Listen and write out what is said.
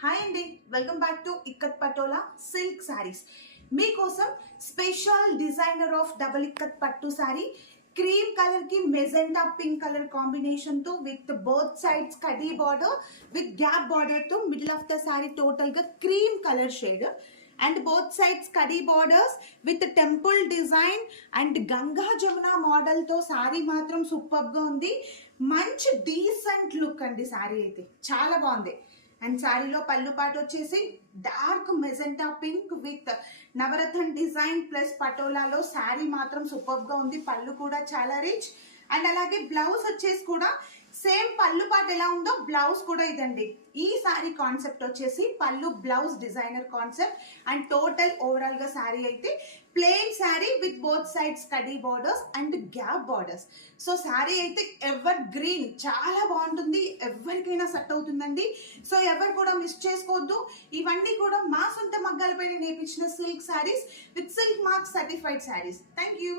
Hi అండి, welcome back to ikat Patola silk saris. మీకోసం special designer of double ikat పట్టు శారీ, క్రీమ్ కలర్ కి మెజెంటా పింక్ కలర్ కాంబినేషన్ తో విత్ బోత్ సైడ్స్ కడీ బార్డర్ విత్ గ్యాప్ బార్డర్ తో middle of the sari total గా cream colour shade and both sides కడీ borders with temple design and Ganga Jamuna model తో శారీ మాత్రం super గా ఉంది. మంచి డీసెంట్ లుక్ అండి, శారీ అయితే చాలా బాగుంది. అండ్ శారీలో పళ్ళు పాటు వచ్చేసి డార్క్ మెజెంటా పింక్ విత్ నవరత్న డిజైన్ ప్లస్ పటోలాలో శారీ మాత్రం సూపర్ గా ఉంది. పళ్ళు కూడా చాలా రిచ్ అండ్ అలాగే బ్లౌజ్ వచ్చేసి కూడా సేమ్ పళ్ళు పాటు ఎలా ఉందో బ్లౌజ్ కూడా ఇదండి. ఈ శారీ కాన్సెప్ట్ వచ్చేసి పళ్ళు blouse designer concept and total overall గా శారీ అయితే plain sari with both sides కడీ borders and gap borders. So sari అయితే ఎవర్ గ్రీన్ చాలా బాగుంటుంది, ఎవరికైనా సెట్ అవుతుందండి. సో ఎవరు కూడా మిస్ చేసుకోవద్దు. ఇవన్నీ కూడా మా సొంత మగ్గాలపైన నేర్పించిన silk saris with silk mark certified saris. Thank you.